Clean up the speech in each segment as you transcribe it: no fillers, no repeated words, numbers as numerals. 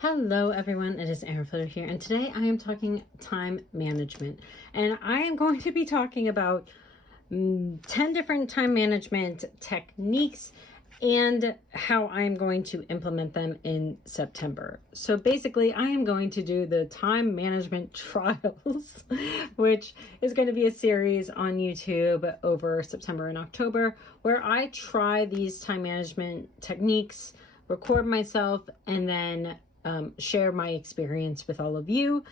Hello everyone, it is Erin Floto here, and today I am talking time management. And I am going to be talking about 10 different time management techniques and how I am going to implement them in September. So basically, I am going to do the time management trials, which is going to be a series on YouTube over September and October, where I try these time management techniques, record myself, and then share my experience with all of you.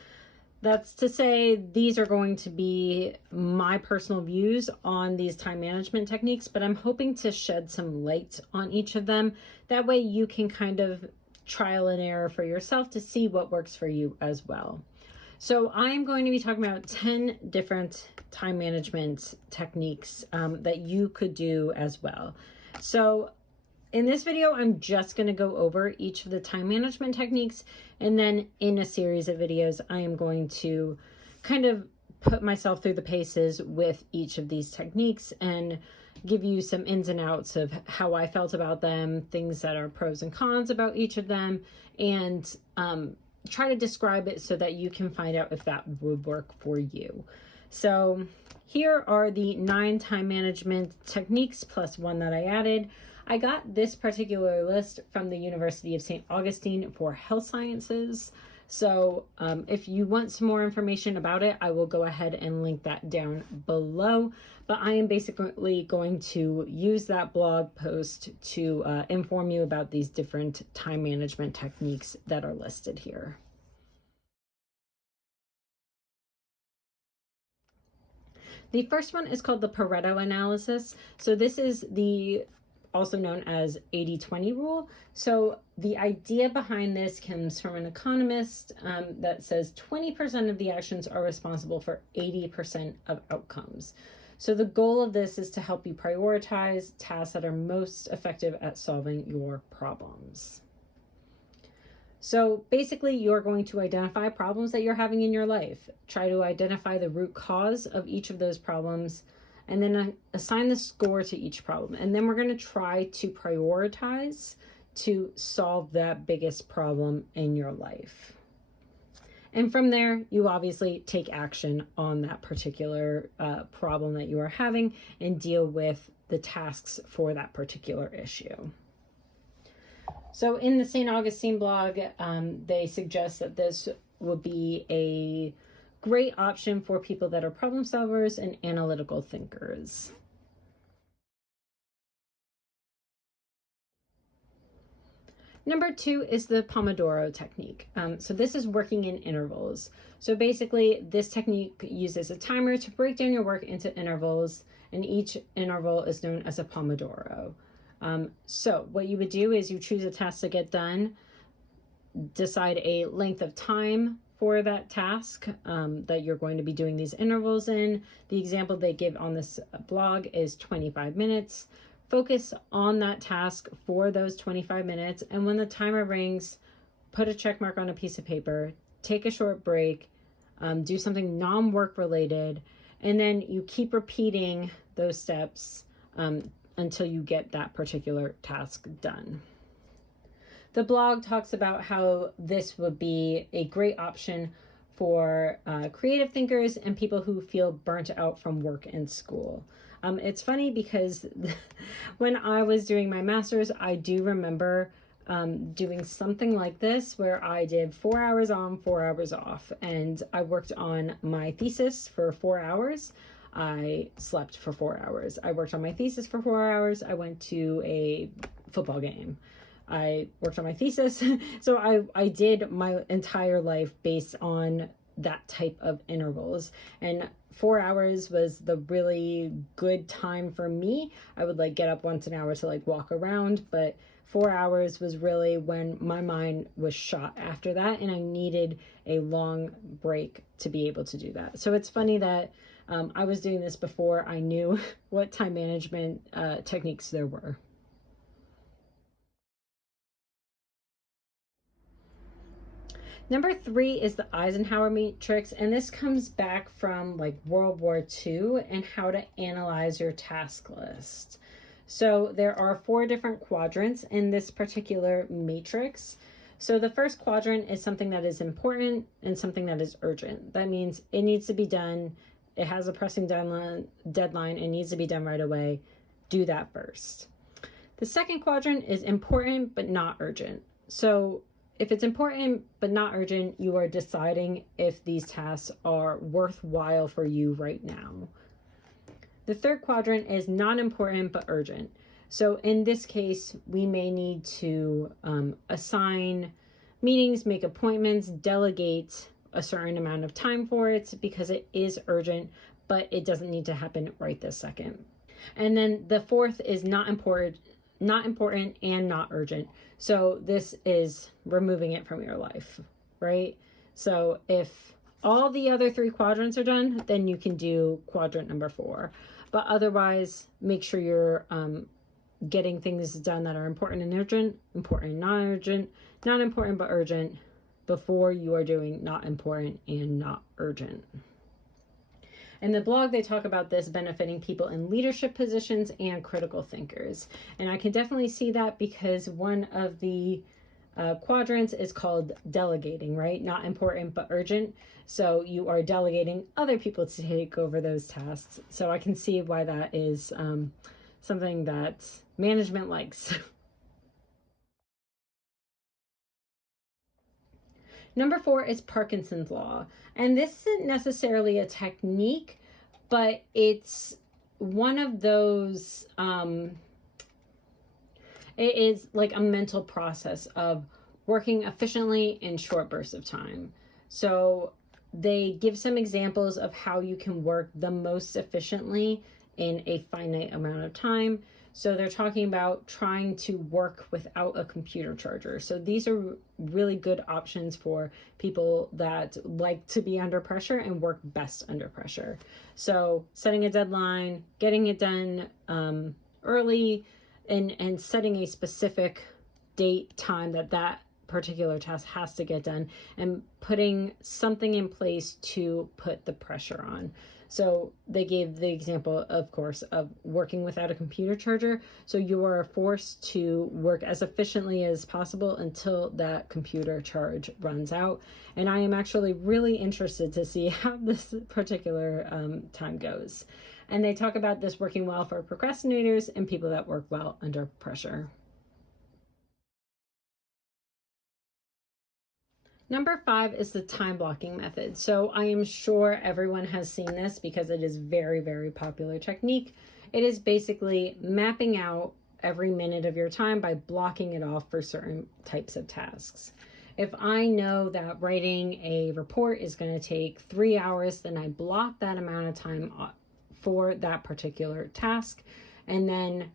That's to say, these are going to be my personal views on these time management techniques, but I'm hoping to shed some light on each of them. That way you can kind of trial and error for yourself to see what works for you as well. So I'm going to be talking about 10 different time management techniques that you could do as well. So in this video, I'm just going to go over each of the time management techniques, and then in a series of videos, I am going to kind of put myself through the paces with each of these techniques and give you some ins and outs of how I felt about them, things that are pros and cons about each of them, and try to describe it so that you can find out if that would work for you. So here are the 9 time management techniques plus one that I added. I got this particular list from the University of St. Augustine for Health Sciences. So if you want some more information about it, I will go ahead and link that down below. But I am basically going to use that blog post to inform you about these different time management techniques that are listed here. The first one is called the Pareto analysis. So this is also known as 80-20 rule. So the idea behind this comes from an economist that says 20% of the actions are responsible for 80% of outcomes. So the goal of this is to help you prioritize tasks that are most effective at solving your problems. So basically, you're going to identify problems that you're having in your life. Try to identify the root cause of each of those problems, and then assign the score to each problem. And then we're going to try to prioritize to solve that biggest problem in your life. And from there, you obviously take action on that particular problem that you are having and deal with the tasks for that particular issue. So in the St. Augustine blog, they suggest that this would be a great option for people that are problem solvers and analytical thinkers. Number 2 is the pomodoro technique. So this is working in intervals. So basically, this technique uses a timer to break down your work into intervals, and each interval is known as a pomodoro. So what you would do is you choose a task to get done, decide a length of time for that task that you're going to be doing these intervals in. The example they give on this blog is 25 minutes. Focus on that task for those 25 minutes, and when the timer rings, put a check mark on a piece of paper, take a short break, do something non-work related, and then you keep repeating those steps until you get that particular task done. The blog talks about how this would be a great option for creative thinkers and people who feel burnt out from work and school. It's funny because when I was doing my master's, I do remember doing something like this where I did 4 hours on, 4 hours off, and I worked on my thesis for 4 hours. I slept for 4 hours. I worked on my thesis for 4 hours. I went to a football game. I worked on my thesis. So I did my entire life based on that type of intervals. And 4 hours was the really good time for me. I would get up once an hour to walk around, but 4 hours was really when my mind was shot after that, and I needed a long break to be able to do that. So it's funny that I was doing this before I knew what time management techniques there were. Number 3 is the Eisenhower matrix, and this comes back from World War II and how to analyze your task list. So there are 4 different quadrants in this particular matrix. So the first quadrant is something that is important and something that is urgent. That means it needs to be done. It has a pressing deadline. It needs to be done right away. Do that first. The second quadrant is important but not urgent. So if it's important but not urgent, you are deciding if these tasks are worthwhile for you right now. The third quadrant is not important but urgent. So in this case, we may need to assign meetings, make appointments, delegate a certain amount of time for it because it is urgent, but it doesn't need to happen right this second. And then the fourth is not important and not urgent. So this is removing it from your life, right? So if all the other three quadrants are done, then you can do quadrant number 4. But otherwise, make sure you're getting things done that are important and urgent, important and not urgent, not important but urgent, before you are doing not important and not urgent. In the blog, they talk about this benefiting people in leadership positions and critical thinkers. And I can definitely see that because one of the quadrants is called delegating, right? Not important but urgent. So you are delegating other people to take over those tasks. So I can see why that is something that management likes. Number 4 is Parkinson's law. And this isn't necessarily a technique, but it's one of those, it is like a mental process of working efficiently in short bursts of time. So they give some examples of how you can work the most efficiently in a finite amount of time. So they're talking about trying to work without a computer charger. So these are really good options for people that like to be under pressure and work best under pressure. So setting a deadline, getting it done early, and setting a specific date, time that particular task has to get done, and putting something in place to put the pressure on. So they gave the example, of course, of working without a computer charger. So you are forced to work as efficiently as possible until that computer charge runs out. And I am actually really interested to see how this particular time goes. And they talk about this working well for procrastinators and people that work well under pressure. Number 5 is the time blocking method. So I am sure everyone has seen this because it is very, very popular technique. It is basically mapping out every minute of your time by blocking it off for certain types of tasks. If I know that writing a report is going to take 3 hours, then I block that amount of time for that particular task. And then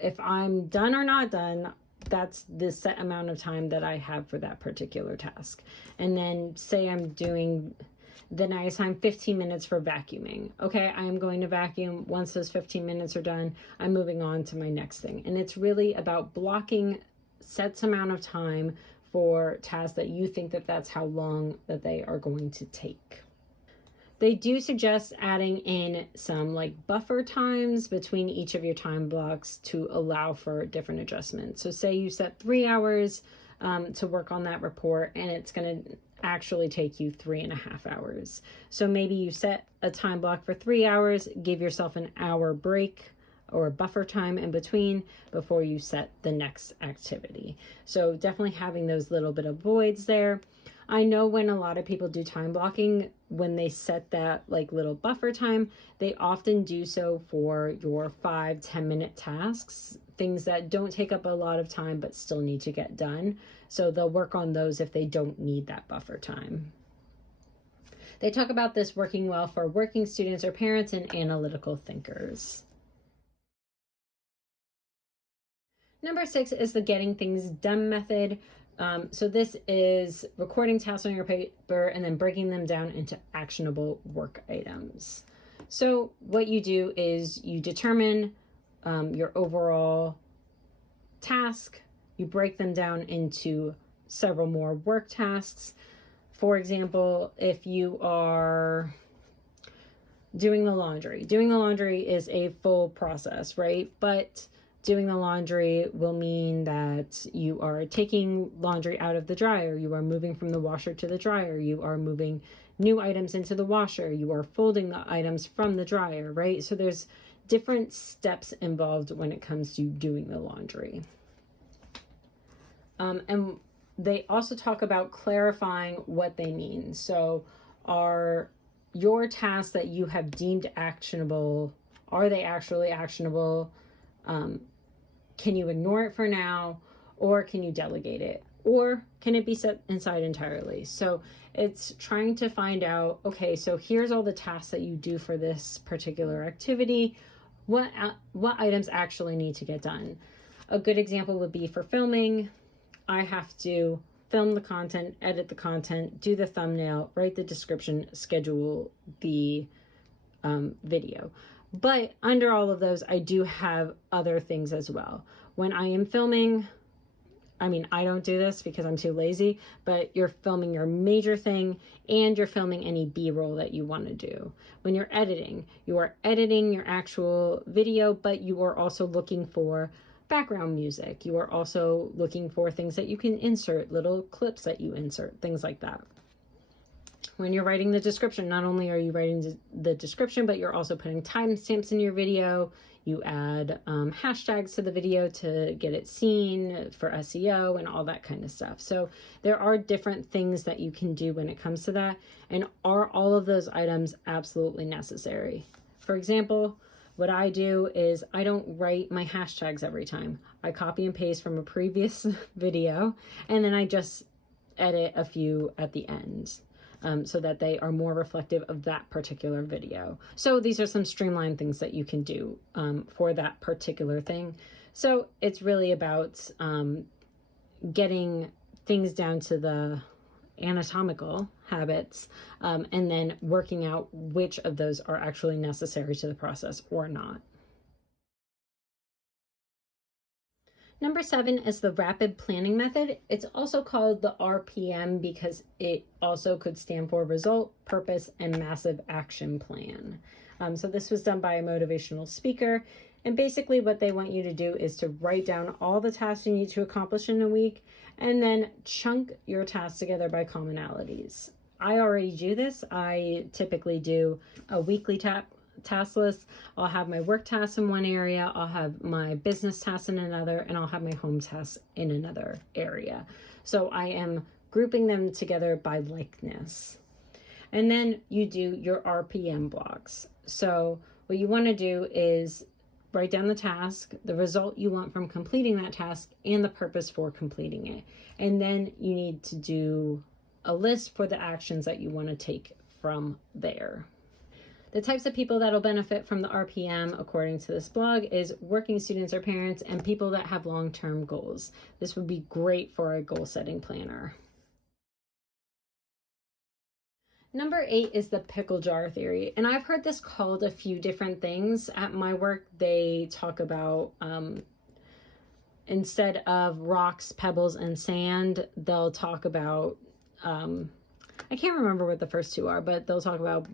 if I'm done or not done, that's the set amount of time that I have for that particular task. And then say I'm doing, then I assign 15 minutes for vacuuming. Okay, I am going to vacuum. Once those 15 minutes are done, I'm moving on to my next thing. And it's really about blocking sets amount of time for tasks that you think that that's how long that they are going to take. They do suggest adding in some like buffer times between each of your time blocks to allow for different adjustments. So say you set 3 hours to work on that report, and it's going to actually take you 3.5 hours. So maybe you set a time block for 3 hours, give yourself an hour break or buffer time in between before you set the next activity. So definitely having those little bit of voids there. I know when a lot of people do time blocking, when they set that like little buffer time, they often do so for your 5-10 minute tasks, things that don't take up a lot of time but still need to get done. So they'll work on those if they don't need that buffer time. They talk about this working well for working students or parents and analytical thinkers. Number 6 is the getting things done method. So this is recording tasks on your paper and then breaking them down into actionable work items. So what you do is you determine your overall task, you break them down into several more work tasks. For example, if you are doing the laundry is a full process, right? But doing the laundry will mean that you are taking laundry out of the dryer, you are moving from the washer to the dryer, you are moving new items into the washer, you are folding the items from the dryer, right? So there's different steps involved when it comes to doing the laundry. And they also talk about clarifying what they mean. So are your tasks that you have deemed actionable, are they actually actionable? Can you ignore it for now, or can you delegate it, or can it be set aside entirely? So it's trying to find out, okay, so here's all the tasks that you do for this particular activity. What items actually need to get done? A good example would be for filming. I have to film the content, edit the content, do the thumbnail, write the description, schedule the video. But under all of those, I do have other things as well. When I am filming, I mean, I don't do this because I'm too lazy, but you're filming your major thing and you're filming any B-roll that you want to do. When you're editing, you are editing your actual video, but you are also looking for background music. You are also looking for things that you can insert, little clips that you insert, things like that. When you're writing the description, not only are you writing the description, but you're also putting timestamps in your video. You add hashtags to the video to get it seen for SEO and all that kind of stuff. So there are different things that you can do when it comes to that. And are all of those items absolutely necessary? For example, what I do is I don't write my hashtags every time. I copy and paste from a previous video, and then I just edit a few at the end. So that they are more reflective of that particular video. So these are some streamlined things that you can do for that particular thing. So it's really about getting things down to the anatomical habits and then working out which of those are actually necessary to the process or not. Number 7 is the rapid planning method. It's also called the RPM because it also could stand for result, purpose, and massive action plan. So this was done by a motivational speaker. And basically what they want you to do is to write down all the tasks you need to accomplish in a week and then chunk your tasks together by commonalities. I already do this. I typically do a weekly task list. I'll have my work tasks in one area, I'll have my business tasks in another, and I'll have my home tasks in another area. So I am grouping them together by likeness. And then you do your RPM blocks. So what you want to do is write down the task, the result you want from completing that task, and the purpose for completing it. And then you need to do a list for the actions that you want to take from there. The types of people that'll benefit from the RPM, according to this blog, is working students or parents and people that have long-term goals. This would be great for a goal-setting planner. Number 8 is the pickle jar theory. And I've heard this called a few different things. At my work, they talk about, instead of rocks, pebbles, and sand, they'll talk about, I can't remember what the first two are, but they'll talk about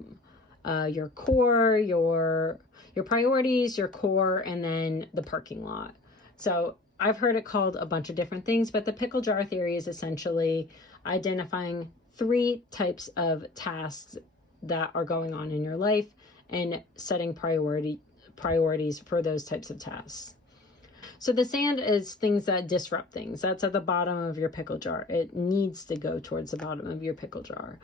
your core, your priorities, your core, and then the parking lot. So I've heard it called a bunch of different things, but the pickle jar theory is essentially identifying 3 types of tasks that are going on in your life and setting priorities for those types of tasks. So the sand is things that disrupt things. That's at the bottom of your pickle jar. It needs to go towards the bottom of your pickle jar.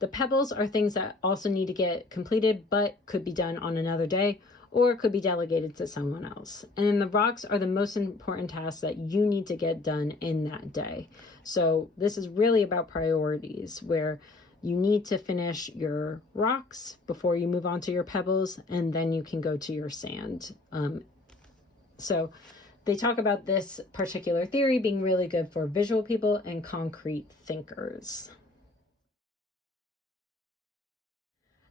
The pebbles are things that also need to get completed, but could be done on another day or could be delegated to someone else. And then the rocks are the most important tasks that you need to get done in that day. So this is really about priorities, where you need to finish your rocks before you move on to your pebbles, and then you can go to your sand. So they talk about this particular theory being really good for visual people and concrete thinkers.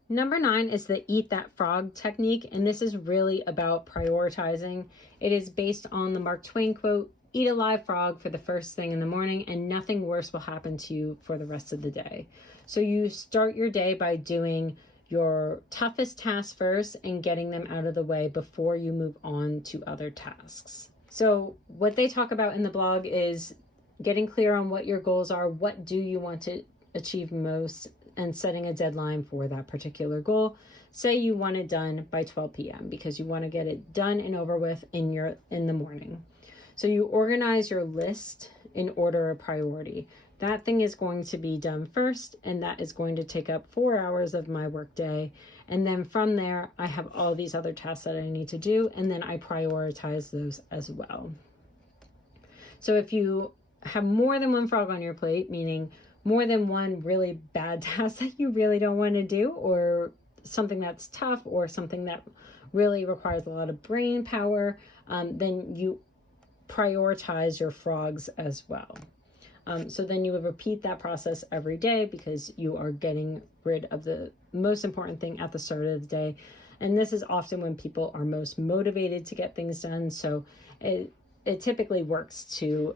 Number 9 is the eat that frog technique, and this is really about prioritizing. It is based on the Mark Twain quote, "Eat a live frog for the first thing in the morning and nothing worse will happen to you for the rest of the day." So you start your day by doing your toughest tasks first and getting them out of the way before you move on to other tasks. So what they talk about in the blog is getting clear on what your goals are, what do you want to achieve most, and setting a deadline for that particular goal. Say you want it done by 12 p.m. because you want to get it done and over with in the morning. So you organize your list in order of priority. That thing is going to be done first, and that is going to take up 4 hours of my workday. And then from there, I have all these other tasks that I need to do, and then I prioritize those as well. So if you have more than one frog on your plate, meaning more than one really bad task that you really don't want to do, or something that's tough, or something that really requires a lot of brain power, then you prioritize your frogs as well. So then you would repeat that process every day because you are getting rid of the most important thing at the start of the day. And this is often when people are most motivated to get things done. So it typically works to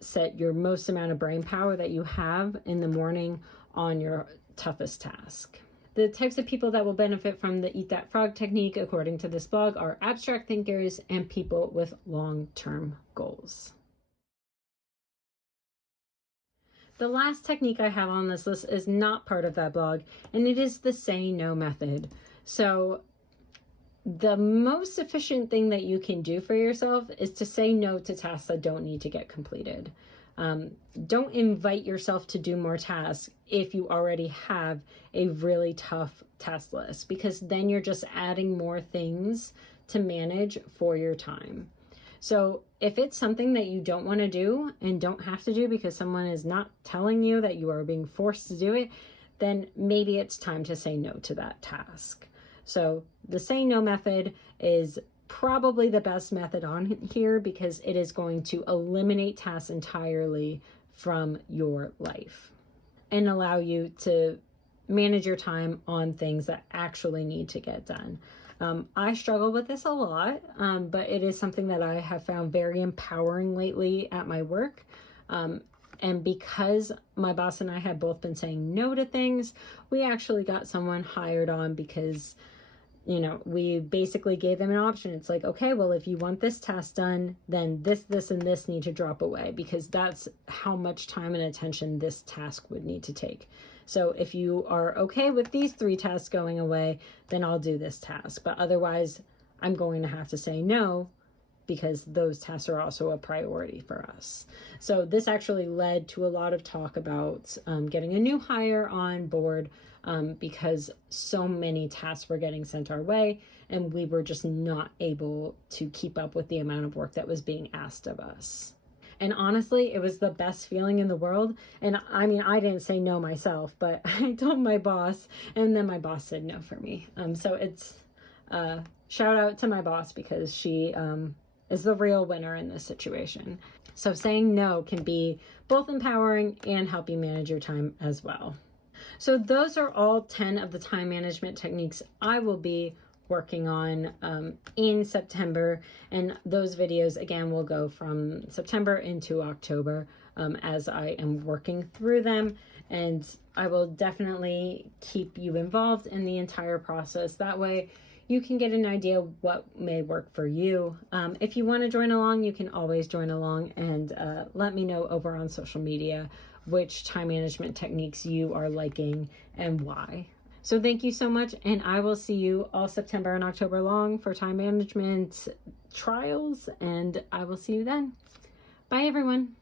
set your most amount of brain power that you have in the morning on your toughest task. The types of people that will benefit from the Eat That Frog technique, according to this blog, are abstract thinkers and people with long-term goals. The last technique I have on this list is not part of that blog, and it is the say no method. So the most efficient thing that you can do for yourself is to say no to tasks that don't need to get completed. Don't invite yourself to do more tasks if you already have a really tough task list, because then you're just adding more things to manage for your time. So if it's something that you don't want to do and don't have to do because someone is not telling you that you are being forced to do it, then maybe it's time to say no to that task. So the say no method is probably the best method on here because it is going to eliminate tasks entirely from your life and allow you to manage your time on things that actually need to get done. I struggle with this a lot, but it is something that I have found very empowering lately at my work. And because my boss and I had both been saying no to things, we actually got someone hired on because, you know, we basically gave them an option. It's like, okay, well, if you want this task done, then this, and this need to drop away because that's how much time and attention this task would need to take. So if you are okay with these 3 tasks going away, then I'll do this task. But otherwise, I'm going to have to say no because those tasks are also a priority for us. So this actually led to a lot of talk about getting a new hire on board because so many tasks were getting sent our way and we were just not able to keep up with the amount of work that was being asked of us. And honestly, it was the best feeling in the world. And I mean, I didn't say no myself, but I told my boss, and then my boss said no for me. So it's shout out to my boss because she is the real winner in this situation. So saying no can be both empowering and help you manage your time as well. So those are all 10 of the time management techniques I will be working on in September, and those videos again will go from September into October as I am working through them, and I will definitely keep you involved in the entire process. That way you can get an idea what may work for you. If you want to join along, you can always join along and let me know over on social media which time management techniques you are liking and why. So thank you so much, and I will see you all September and October long for time management trials, and I will see you then. Bye, everyone.